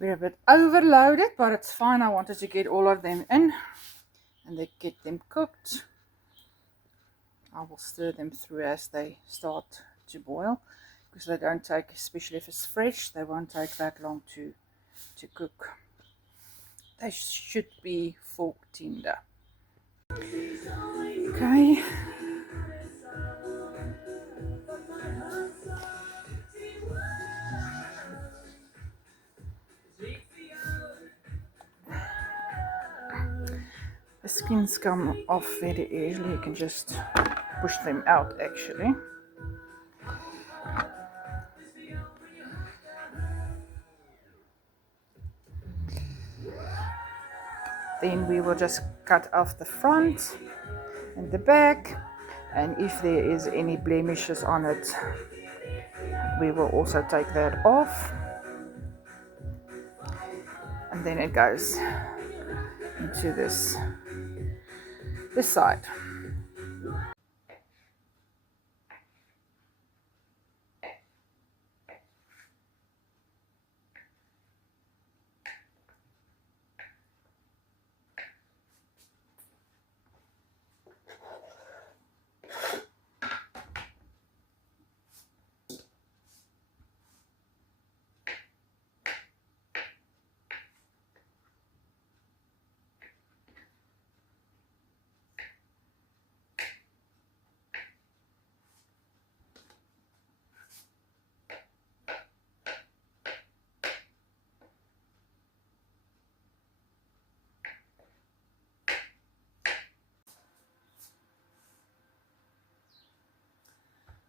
We're a bit overloaded, but it's fine. I wanted to get all of them in and then get them cooked. I will stir them through as they start to boil, because they don't take, especially if it's fresh, they won't take that long to cook. They should be full tender. Okay. The skins come off very easily. You can just push them out actually. Then we will just cut off the front and the back, and if there is any blemishes on it, we will also take that off, and then it goes into this side.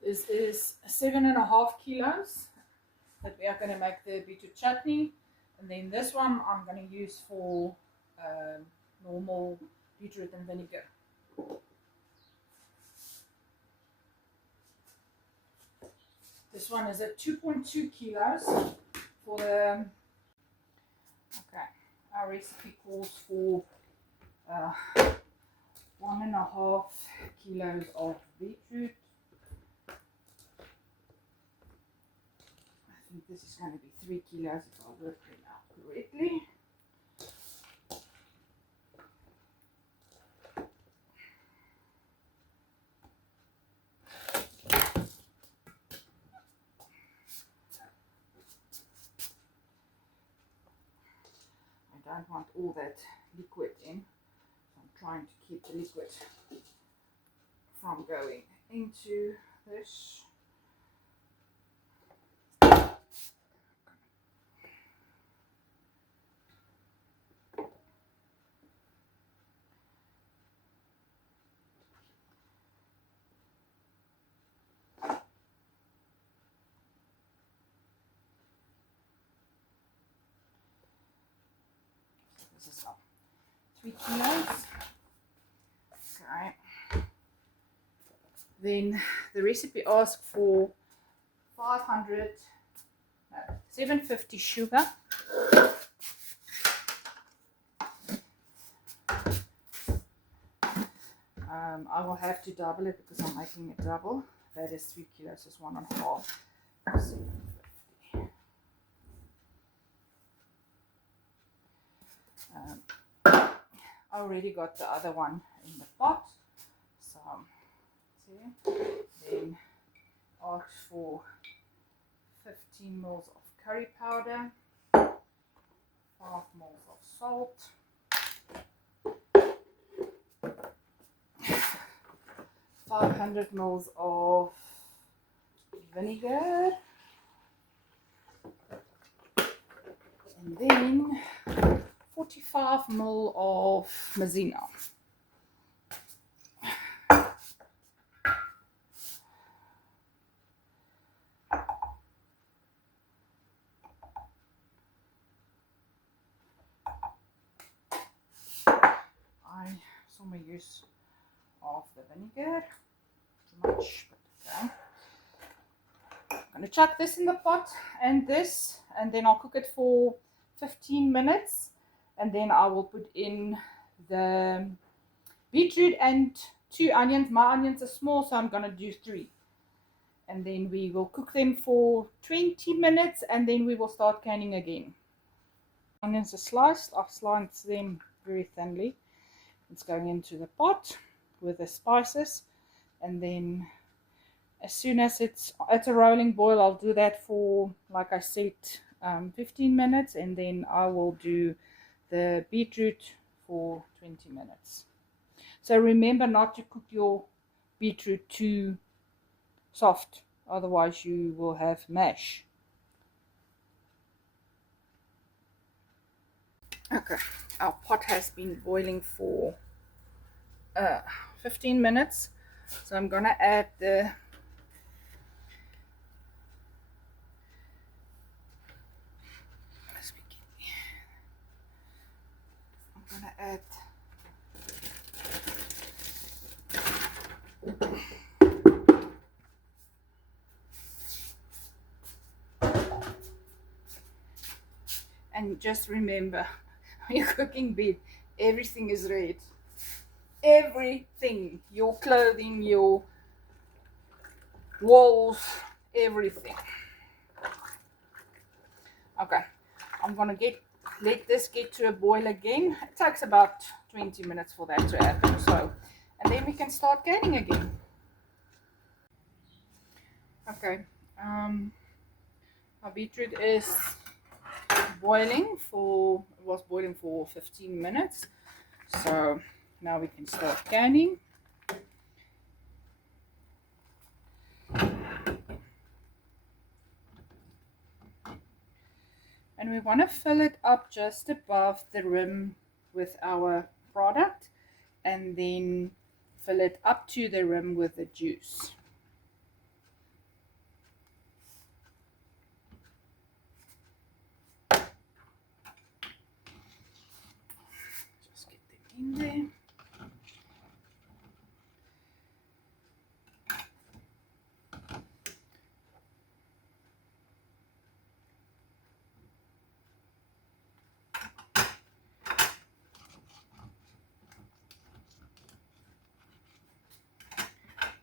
This is 7.5 kilos that we are going to make the beetroot chutney, and then this one I'm going to use for normal beetroot and vinegar. This one is at 2.2 kilos for the, okay, our recipe calls for 1.5 kilos of beetroot. I think this is going to be 3 kilos if I work it out correctly. I don't want all that liquid in, so I'm trying to keep the liquid from going into this. This is 3 kilos. Okay. Then the recipe asks for 750 sugar. I will have to double it because I'm making it double. That is 3 kilos, is 1.5. 750. I already got the other one in the pot, so see. Then ask for 15 ml of curry powder, 5 ml of salt, 500 ml of vinegar, and then 45 ml of maizena. I saw my use of the vinegar, too much, but okay. I'm going to chuck this in the pot and this, and then I'll cook it for 15 minutes, and then I will put in the beetroot and 2 onions. My onions are small, so I'm going to do 3, and then we will cook them for 20 minutes, and then we will start canning again. Onions are sliced. I've sliced them very thinly. It's going into the pot with the spices, and then as soon as it's at a rolling boil, I'll do that for, like I said, 15 minutes, and then I will do the beetroot for 20 minutes. So remember not to cook your beetroot too soft, otherwise you will have mash. Okay, our pot has been boiling for 15 minutes, so I'm gonna add the and just remember, when you're cooking beet, everything is red. Everything, your clothing, your walls, everything. Okay, I'm gonna let this get to a boil again. It takes about 20 minutes for that to happen. So, and then we can start canning again. Okay, our beetroot is was boiling for 15 minutes. So now we can start canning. And we want to fill it up just above the rim with our product, and then fill it up to the rim with the juice. Just get them in there.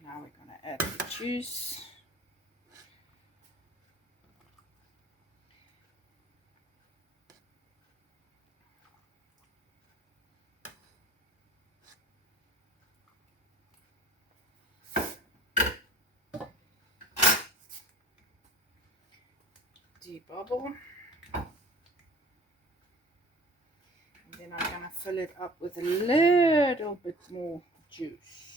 Now we're going to add the juice. Debubble. And then I'm going to fill it up with a little bit more juice.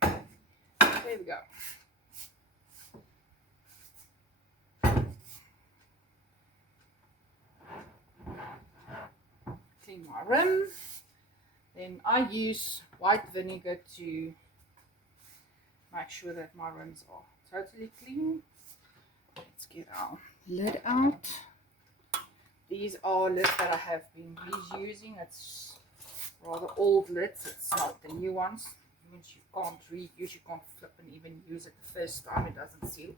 There we go. Clean my rim. Then I use white vinegar to make sure that my rims are totally clean. Let's get our lid out. These are lids that I have been reusing. It's rather old lids. It's not the new ones. Once you can't reuse, you can't flip and even use it the first time. It doesn't seal.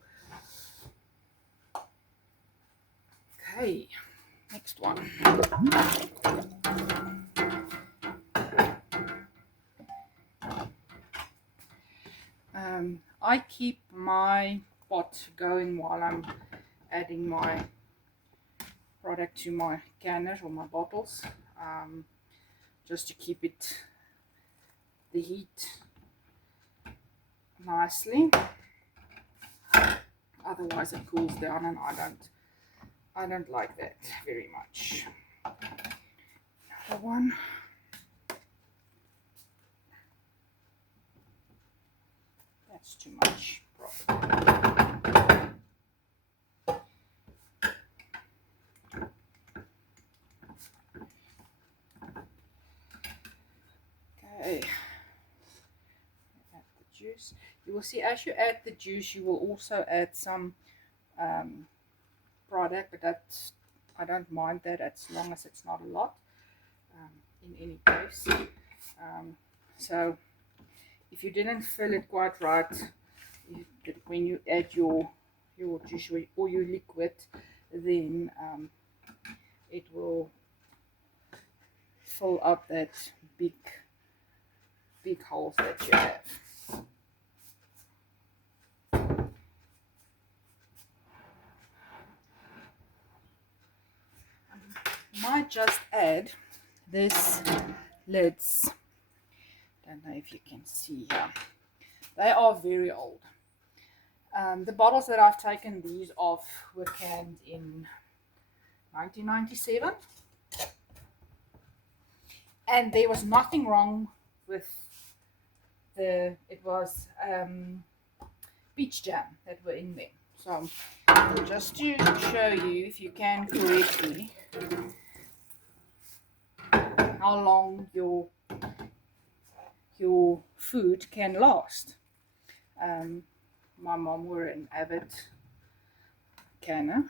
Okay, next one. I keep my pot going while I'm adding my product to my canners or my bottles, just to keep the heat nicely. Otherwise it cools down, and I don't like that very much. Another one. That's too much, probably. Okay. Add the juice. You will see as you add the juice, you will also add some product, but I don't mind that as long as it's not a lot. In any case, so if you didn't fill it quite right, when you add your juice or your liquid, then it will fill up that big holes that you have. might just add this lids. Don't know if you can see here. They are very old. The bottles that I've taken these off were canned in 1997. And there was nothing wrong with it was peach jam that were in there. So just to show you, if you can correctly, how long your food can last. My mom were an avid canner,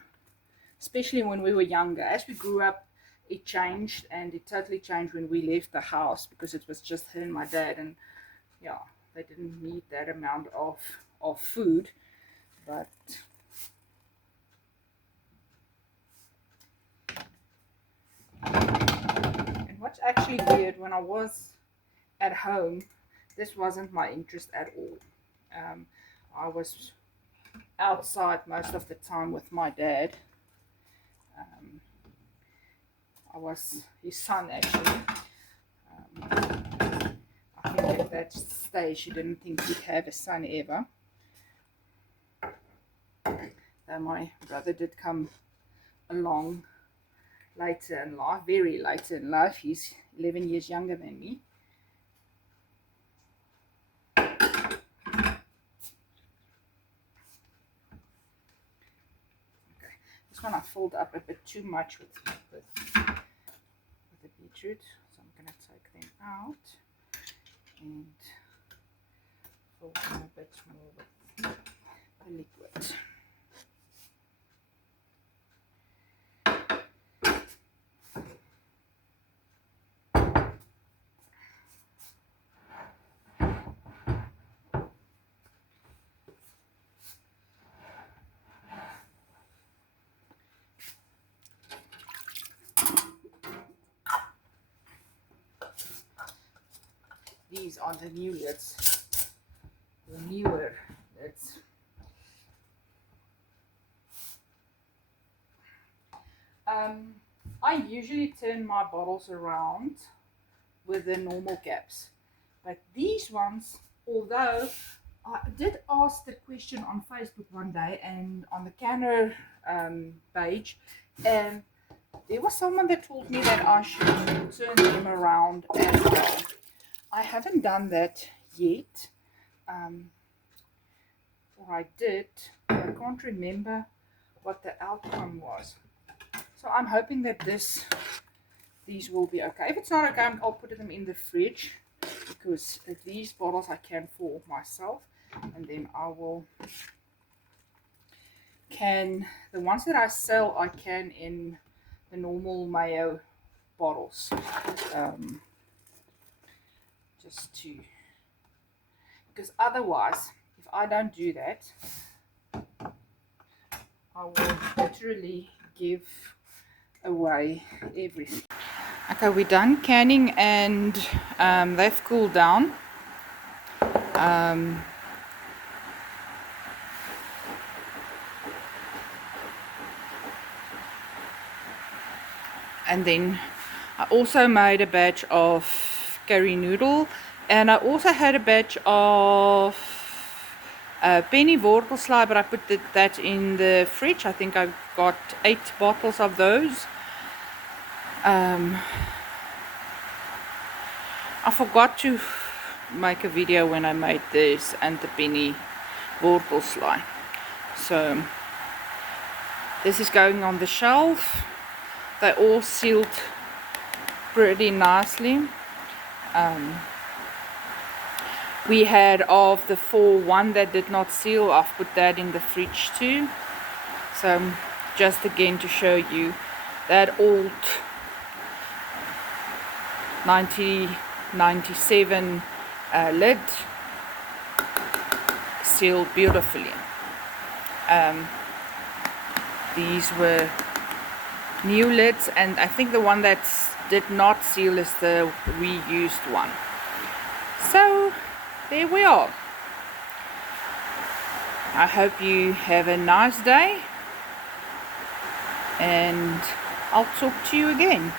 especially when we were younger. As we grew up, it changed, and it totally changed when we left the house, because it was just her and my dad, and yeah, they didn't need that amount of food. But and what's actually weird, when I was at home, this wasn't my interest at all. I was outside most of the time with my dad. I was his son, actually. I think at that stage he didn't think he'd have a son ever. Though my brother did come along later in life, very later in life. He's 11 years younger than me. This one I filled up a bit too much with the beetroot, so I'm going to take them out and fill them a bit more with the liquid. These are the new lids, the newer lids. I usually turn my bottles around with the normal caps, but these ones, although I did ask the question on Facebook one day and on the canner page, and there was someone that told me that I should turn them around as well. I haven't done that yet, or I did, but I can't remember what the outcome was. So I'm hoping that these will be okay. If it's not okay, I'll put them in the fridge, because these bottles I can for myself, and then I will can the ones that I sell, I can in the normal mayo bottles. Just to, because otherwise, if I don't do that, I will literally give away everything. Okay, we're done canning, and they've cooled down. And then I also made a batch of curry noodle, and I also had a batch of penny wortelslaai, but I put that in the fridge. I think I've got 8 bottles of those. I forgot to make a video when I made this and the penny wortelslaai, so this is going on the shelf. They all sealed pretty nicely. We had of the 4, one that did not seal. I've put that in the fridge too. So just again to show you that old 1997 lid sealed beautifully. These were new lids, and I think the one that did not seal is the reused one. So there we are. I hope you have a nice day, and I'll talk to you again.